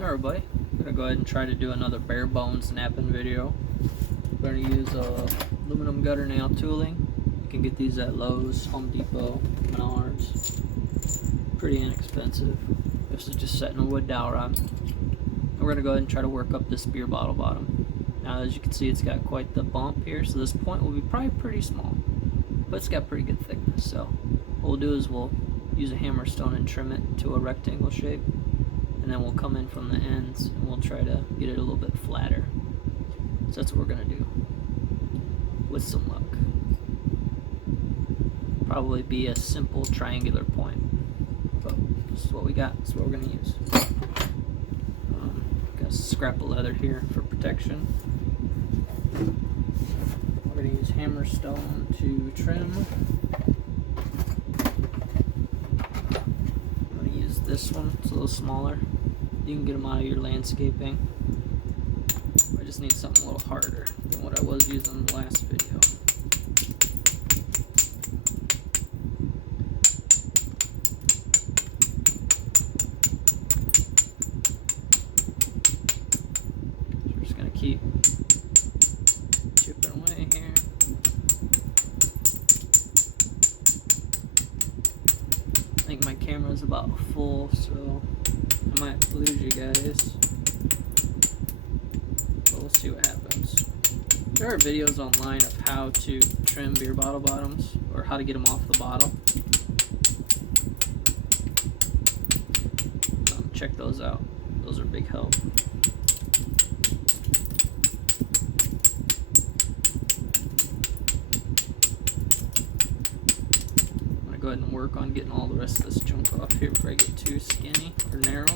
Alright everybody, I'm going to go ahead and try to do another bare bones knapping video. We're going to use aluminum gutter nail tooling. You can get these at Lowe's, Home Depot, Menards. Pretty inexpensive. This is just setting a wood dowel rod. And we're going to go ahead and try to work up this beer bottle bottom. Now as you can see, it's got quite the bump here, so this point will be probably pretty small. But it's got pretty good thickness, so what we'll do is we'll use a hammer stone and trim it to a rectangle shape. And then we'll come in from the ends and we'll try to get it a little bit flatter. So that's what we're going to do, with some luck. Probably be a simple triangular point. But this is what we got, this is what we're going to use. Got a scrap of leather here for protection. We're going to use hammer stone to trim. I'm going to use this one, it's a little smaller. You can get them out of your landscaping. I just need something a little harder than what I was using in the last video. So we're just going to keep chipping away here. I think my camera is about full, so I might lose you guys, but we'll see what happens. There are videos online of how to trim beer bottle bottoms, or how to get them off the bottle. Check those out. Those are a big help. I'm going to go ahead and work on getting all the rest of this junk off here before I get too skinny or narrow.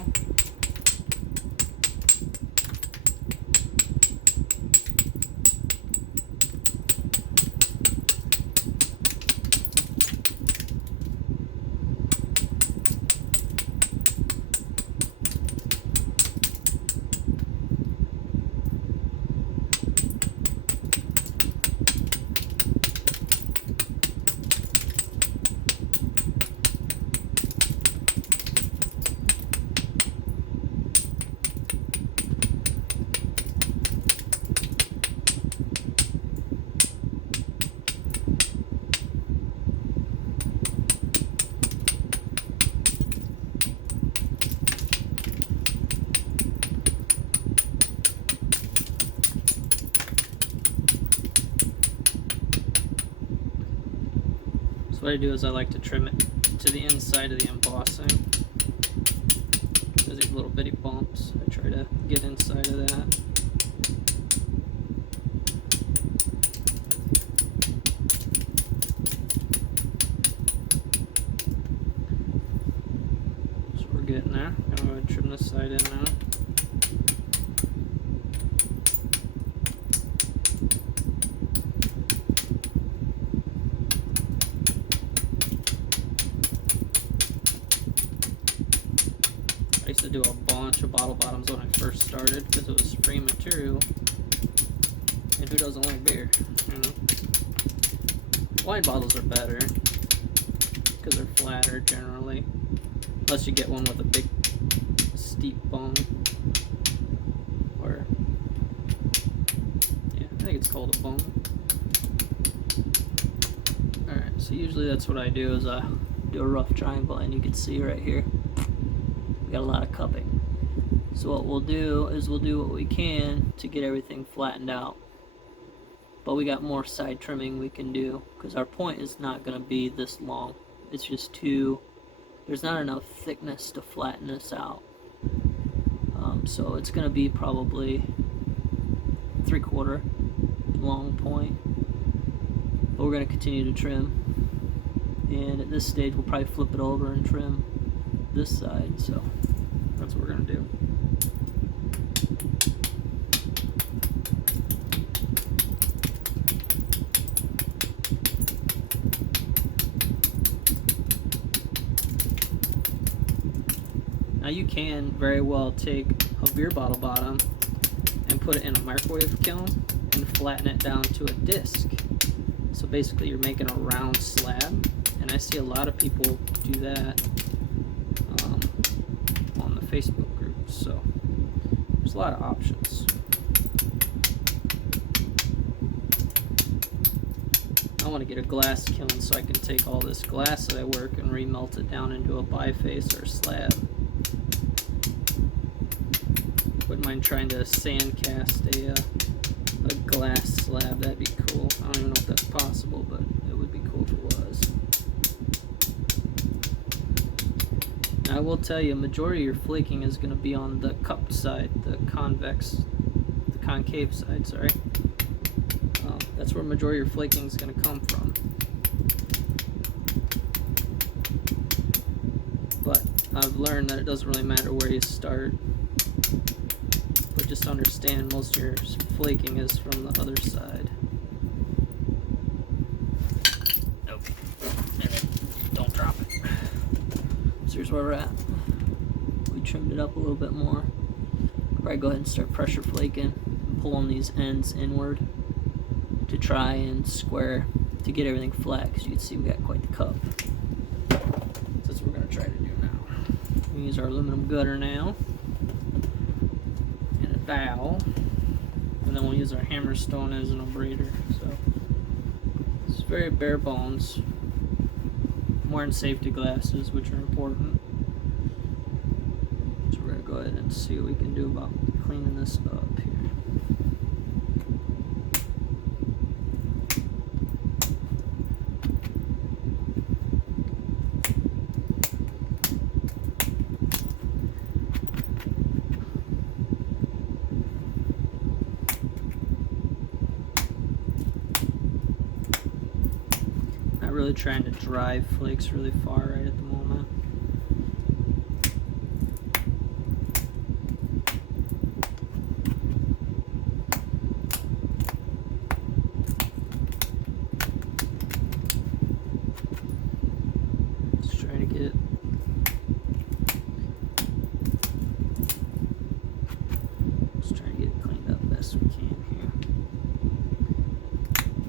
What I do is I like to trim it to the inside of the embossing. There's these little bitty bumps. I try to get inside of that. So we're getting there. I'm going to go ahead and trim this side in now. I used to do a bunch of bottle bottoms when I first started because it was free material, and who doesn't like beer, you know? Wide bottles are better because they're flatter generally, unless you get one with a big steep bung, or yeah, I think it's called a bung. Alright, so usually that's what I do, is I do a rough triangle, and you can see right here got a lot of cupping. So what we'll do is we'll do what we can to get everything flattened out, but we got more side trimming we can do because our point is not going to be this long. It's just there's not enough thickness to flatten this out, so it's going to be probably 3/4 long point, but we're going to continue to trim, and at this stage we'll probably flip it over and trim this side, so that's what we're going to do. Now you can very well take a beer bottle bottom and put it in a microwave kiln and flatten it down to a disc. So basically you're making a round slab, and I see a lot of people do that on the Facebook group. So There's a lot of options. I want to get a glass kiln so I can take all this glass that I work and remelt it down into a biface or a slab. Wouldn't mind trying to sand cast a glass slab. That'd be cool. I don't even know if that's possible, but it would be cool if it was. Now, I will tell you, majority of your flaking is going to be on the cupped side, the concave side, sorry. That's where majority of your flaking is going to come from. But I've learned that it doesn't really matter where you start. But just understand most of your flaking is from the other side. Nope. And then don't drop it. So here's where we're at. We trimmed it up a little bit more. Probably go ahead and start pressure flaking and pulling these ends inward to try and square to get everything flat, because you can see we got quite the cup. So that's what we're going to try to do now. We use our aluminum gutter now and a dowel, and then we'll use our hammerstone as an abrader. So it's very bare bones. I'm wearing safety glasses, which are important. So we're going to go ahead and see what we can do about cleaning this up here. Really trying to drive flakes really far right at the moment. Just trying to get it. Just trying to get it cleaned up best we can here.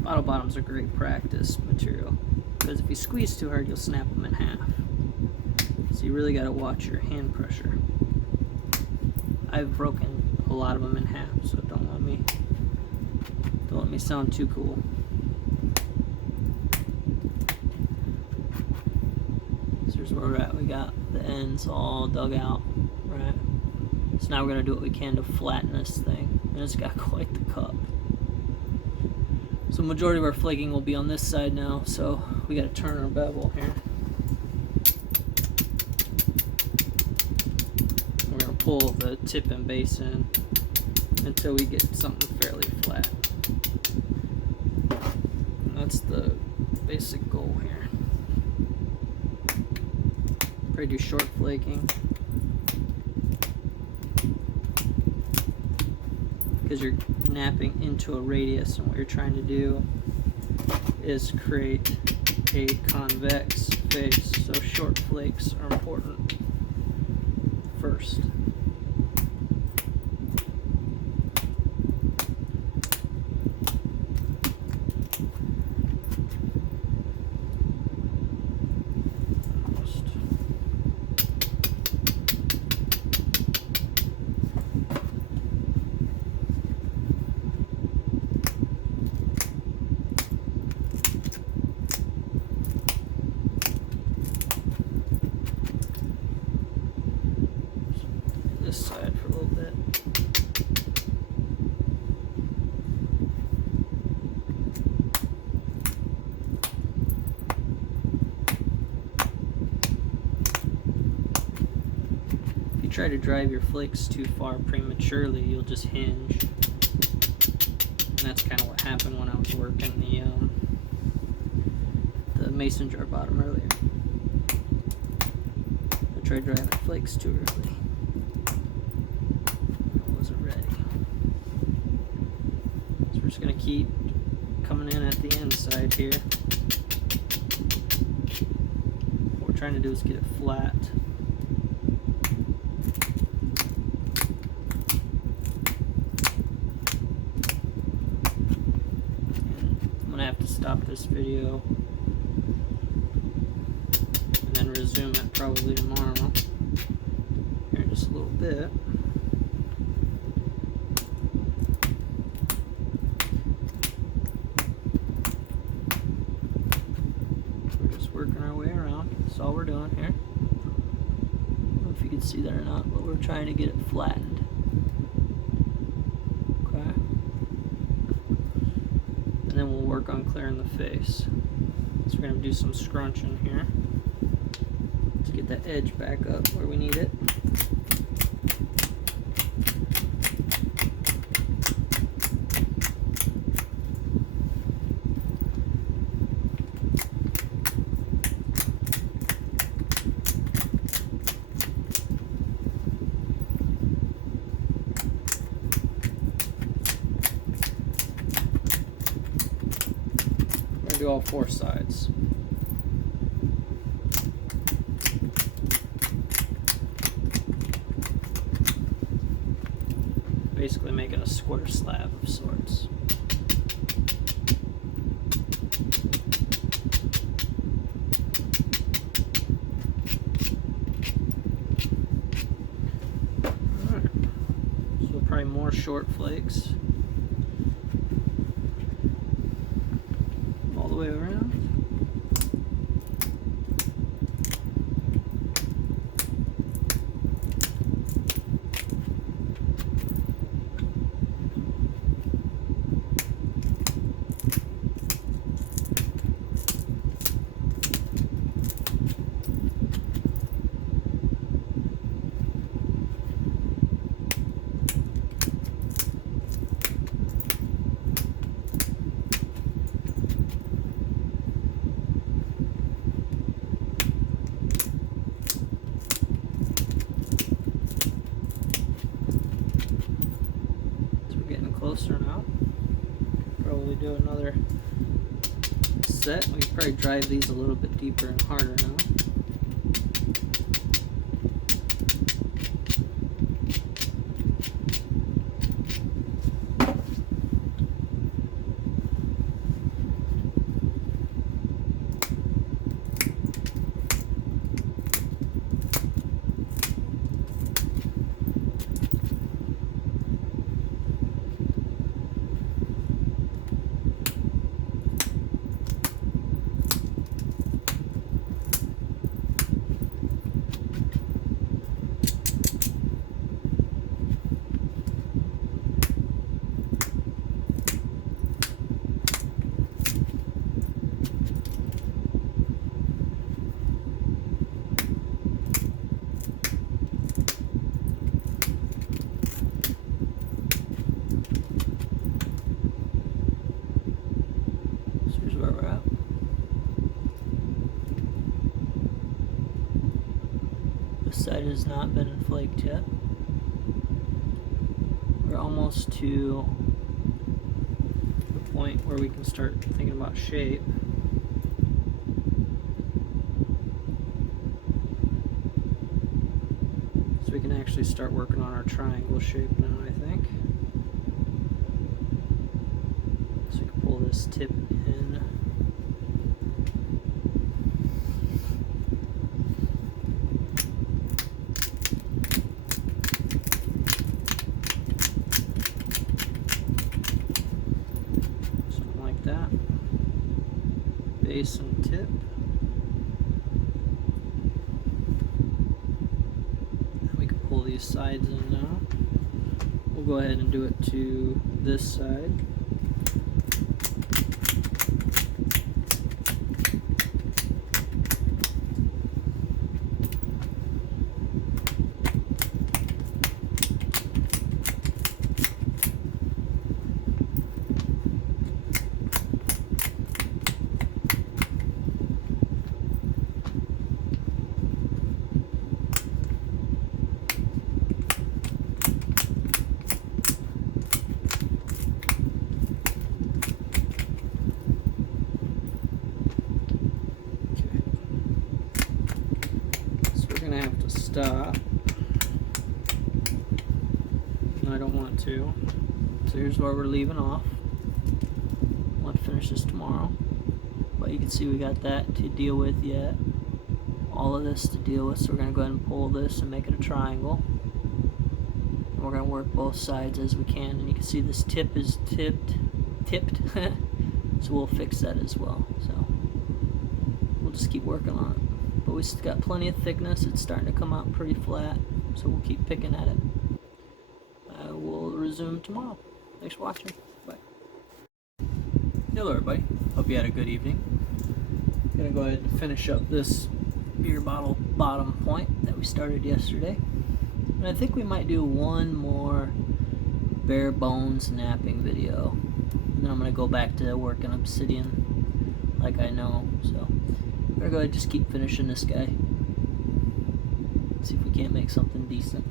Bottle bottoms are great practice material, because if you squeeze too hard, you'll snap them in half. So you really got to watch your hand pressure. I've broken a lot of them in half, so don't let me sound too cool. So here's where we're at. We got the ends all dug out, right? So now we're gonna do what we can to flatten this thing, and it's got quite the cup. So majority of our flaking will be on this side now, so we got to turn our bevel here. We're going to pull the tip and base in until we get something fairly flat. And that's the basic goal here. Probably do short flaking, because you're knapping into a radius, and what you're trying to do is create a convex face. So short flakes are important first. Side for a little bit. If you try to drive your flakes too far prematurely, you'll just hinge. And that's kind of what happened when I was working the mason jar bottom earlier. I tried driving flakes too early. We're just going to keep coming in at the inside here. What we're trying to do is get it flat. And I'm going to have to stop this video and then resume it probably tomorrow here in just a little bit. see that or not, but we're trying to get it flattened. Okay. And then we'll work on clearing the face. So we're going to do some scrunching here to get that edge back up where we need it. Do all 4 sides. Basically making a square slab of sorts. Alright. So probably more short flakes. Way around. Closer now. Probably do another set. We can probably drive these a little bit deeper and harder now. Side has not been flaked yet. We're almost to the point where we can start thinking about shape. So we can actually start working on our triangle shape now, I think. So we can pull this tip in. Base and tip. And we can pull these sides in now. We'll go ahead and do it to this side. Stop. No, I don't want to. So here's where we're leaving off. I want to finish this tomorrow. But you can see we got that to deal with yet. All of this to deal with. So we're going to go ahead and pull this and make it a triangle. And we're going to work both sides as we can. And you can see this tip is tipped. So we'll fix that as well. So we'll just keep working on it. But we still got plenty of thickness. It's starting to come out pretty flat. so we'll keep picking at it. We'll resume tomorrow. Thanks for watching. Bye. Hello everybody, hope you had a good evening. I'm gonna go ahead and finish up this beer bottle bottom point that we started yesterday. And I think we might do one more bare bones knapping video. And then I'm gonna go back to working obsidian like I know. So I'm gonna go ahead and just keep finishing this guy. See if we can't make something decent.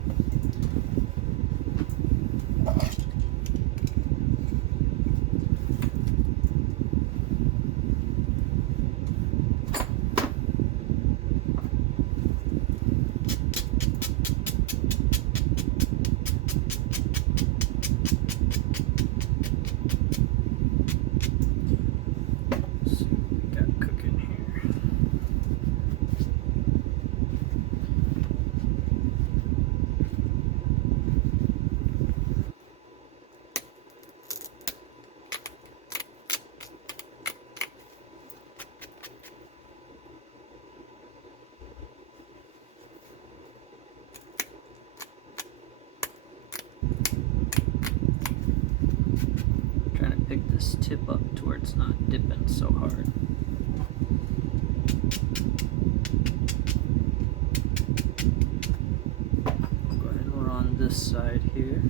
Pick this tip up to where it's not dipping so hard. I'll go ahead and we're on this side here.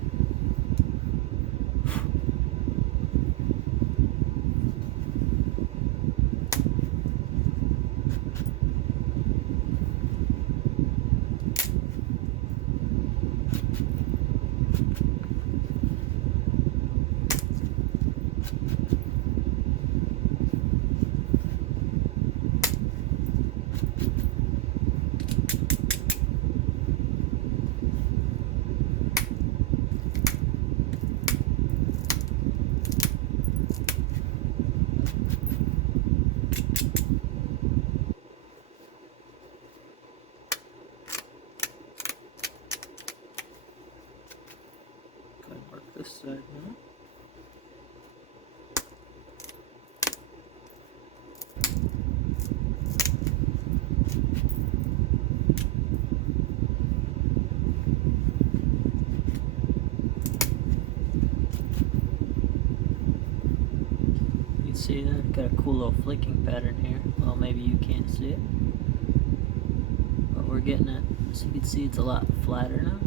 This side now. You can see that got a cool little flicking pattern here. Well, maybe you can't see it, but we're getting it. So you can see it's a lot flatter now.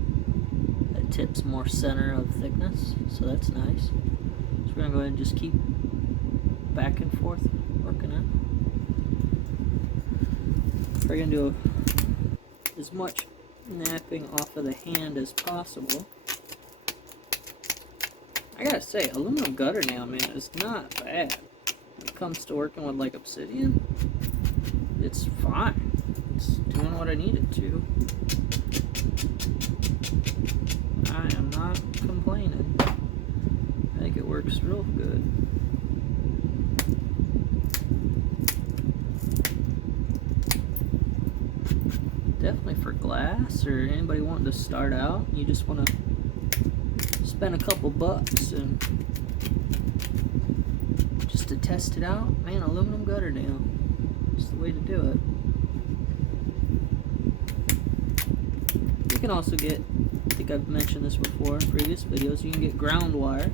Tips more center of thickness, so that's nice. So we're gonna go ahead and just keep back and forth working it. We're gonna do as much knapping off of the hand as possible. I gotta say, aluminum gutter nail, man, is not bad when it comes to working with like obsidian. It's fine. It's doing what I need it to. I am not complaining. I think it works real good. Definitely for glass or anybody wanting to start out, you just want to spend a couple bucks and just to test it out. Man, aluminum gutter nail. It's the way to do it. You can also get, I think I've mentioned this before in previous videos, you can get ground wire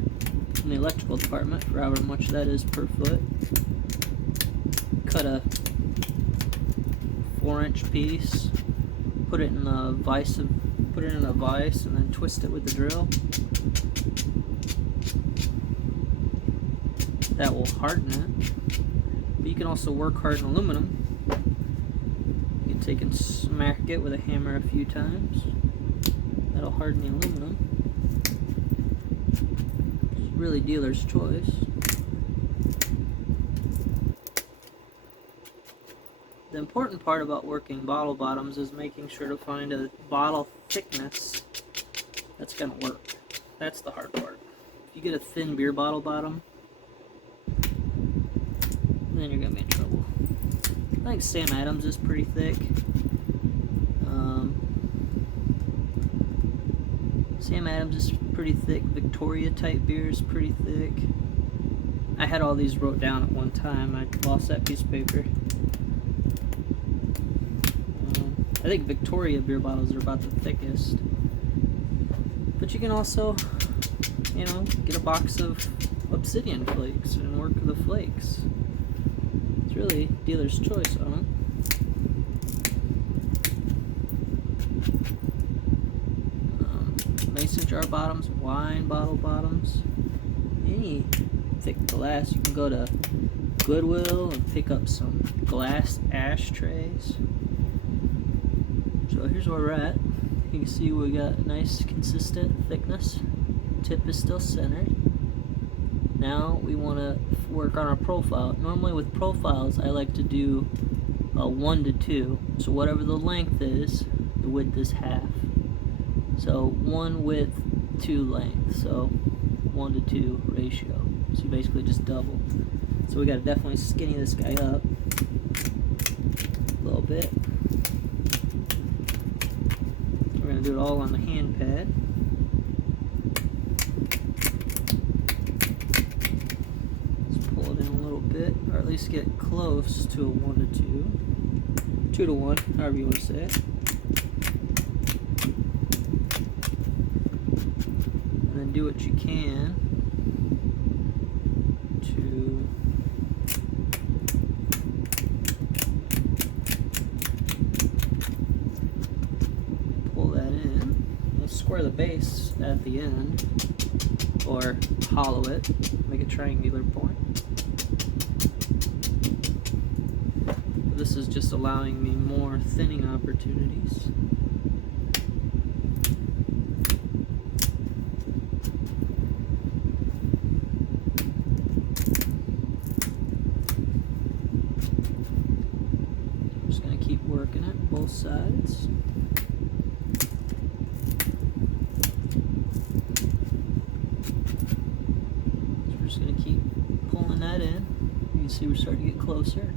from the electrical department for however much that is per foot. Cut a 4-inch piece, put it in a vise, and then twist it with the drill. That will harden it. But you can also work harden aluminum. You can take and smack it with a hammer a few times. That'll harden the aluminum. It's really dealer's choice. The important part about working bottle bottoms is making sure to find a bottle thickness that's going to work. That's the hard part. If you get a thin beer bottle bottom, then you're going to be in trouble. I think Sam Adams is pretty thick. Sam Adams is pretty thick. Victoria type beer is pretty thick. I had all these wrote down at one time. I lost that piece of paper. I think Victoria beer bottles are about the thickest. But you can also, you know, get a box of obsidian flakes and work the flakes. It's really dealer's choice on it. Mason jar bottoms, wine bottle bottoms, any thick glass. You can go to Goodwill and pick up some glass ashtrays. So here's where we're at. You can see we got a nice consistent thickness. Tip is still centered. Now we want to work on our profile. Normally with profiles I like to do a 1 to 2. So whatever the length is, the width is half. So 1 width, 2 length. So 1 to 2 ratio. So you basically just double. So we got to definitely skinny this guy up a little bit. We're going to do it all on the hand pad. Let's pull it in a little bit, or at least get close to a 1 to 2. 2 to 1, however you want to say it. And then do what you can to pull that in. We'll square the base at the end, or hollow it, make a triangular point. This is just allowing me more thinning opportunities. I'm just going to keep working it both sides. So we're just going to keep pulling that in. You can see we're starting to get closer.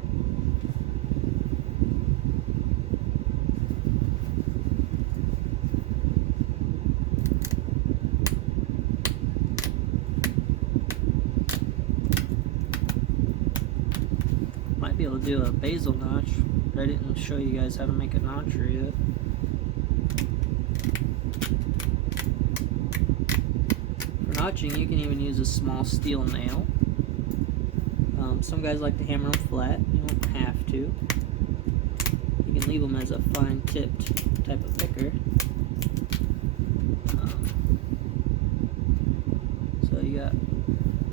Be able to do a basil notch, but I didn't show you guys how to make a notcher yet. For notching, you can even use a small steel nail. Some guys like to hammer them flat. You don't have to. You can leave them as a fine tipped type of picker. So you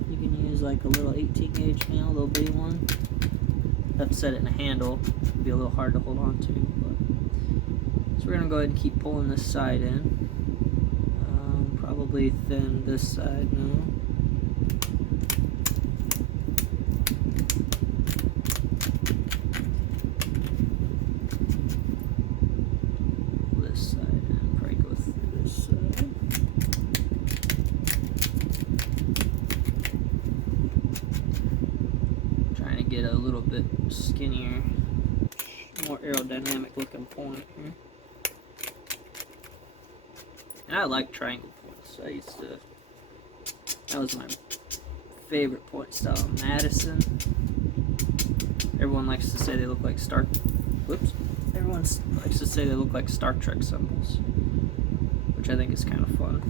can use like a little 18 gauge nail, little bitty one. Have to set it in a handle. It'd be a little hard to hold on to. But. So we're going to go ahead and keep pulling this side in. Probably thin this side now. Pull this side in. Probably go through this side. Trying to get a little bit skinnier, more aerodynamic looking point here. And I like triangle points. That was my favorite point style. Madison. Everyone likes to say they look like Everyone likes to say they look like Star Trek symbols, which I think is kind of fun.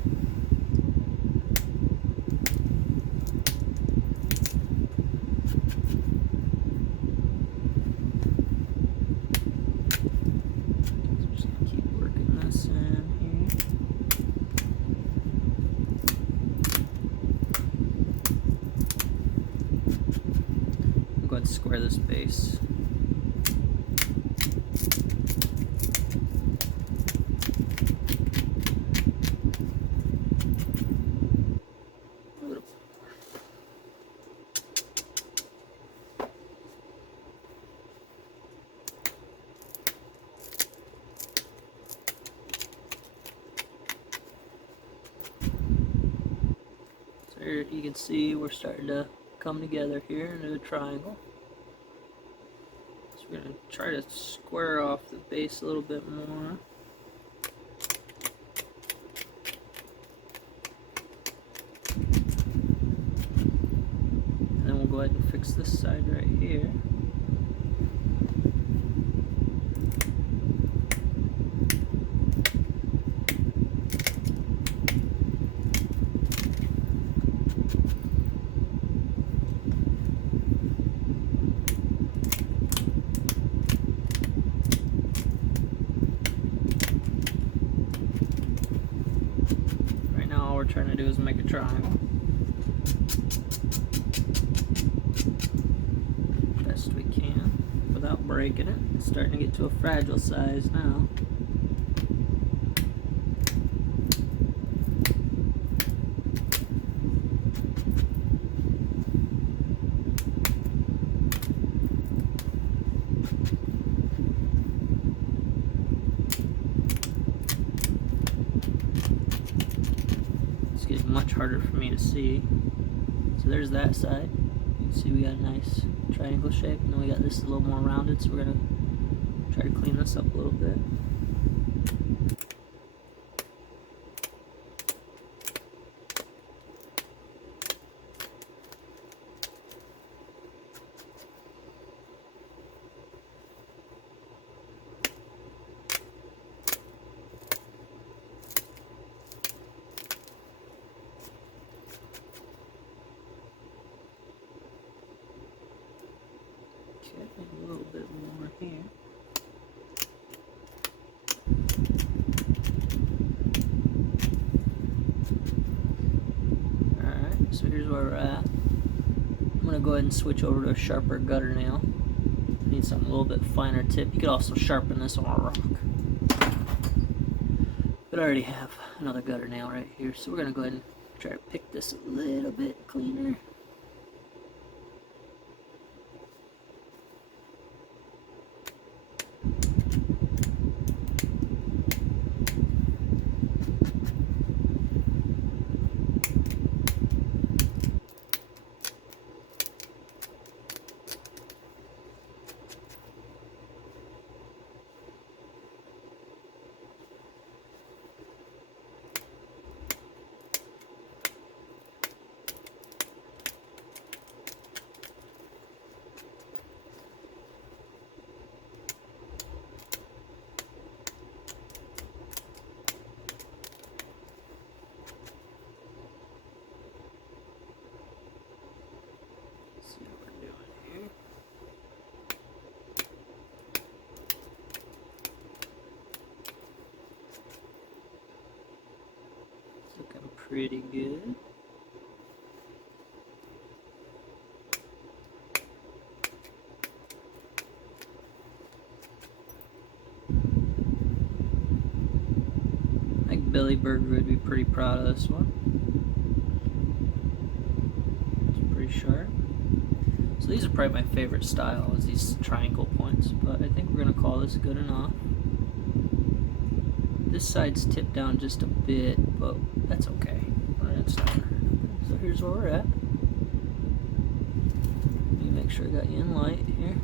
Square this base. So here you can see we're starting to come together here into a triangle. We're going to try to square off the base a little bit more. And then we'll go ahead and fix this side right here. we're trying to do is make a triangle. Best we can without breaking it. It's starting to get to a fragile size now. It's getting much harder for me to see. So there's that side. You can see we got a nice triangle shape, and then we got this a little more rounded, so we're gonna try to clean this up a little bit. Okay, a little bit more here. Alright, so here's where we're at. I'm going to go ahead and switch over to a sharper gutter nail. I need something a little bit finer tip. You could also sharpen this on a rock. But I already have another gutter nail right here, so we're going to go ahead and try to pick this a little bit cleaner. Looking pretty good. I think Billy Burger would be pretty proud of this one. It's pretty sharp. So these are probably my favorite style, is these triangle points, but I think we're going to call this good enough. This side's tipped down just a bit, but that's okay. So here's where we're at. Let me make sure I got you in light here.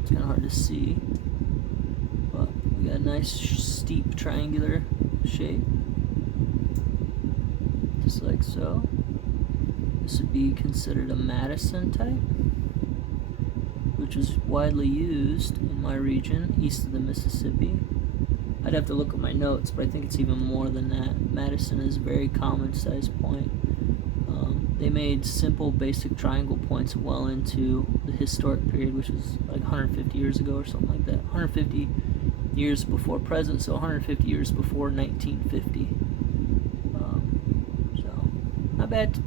It's kind of hard to see, but we got a nice steep triangular shape, just like so. This would be considered a Madison type, which is widely used in my region, east of the Mississippi. I'd have to look at my notes, but I think it's even more than that. Madison is a very common size point. They made simple, basic triangle points well into the historic period, which was like 150 years ago or something like that. 150 years before present, so 150 years before 1950. So, not bad.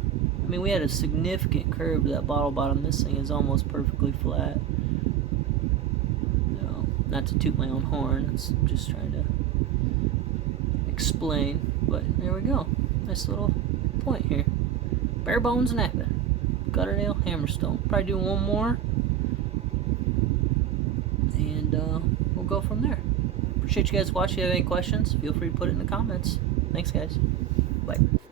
I mean, we had a significant curve to that bottle bottom. This thing is almost perfectly flat. Not to toot my own horn, it's just trying to explain, but there we go. Nice little point here. Bare bones knapping. Gutter nail, hammerstone. Probably do one more, and we'll go from there. Appreciate you guys watching. If you have any questions, feel free to put it in the comments. Thanks, guys. Bye.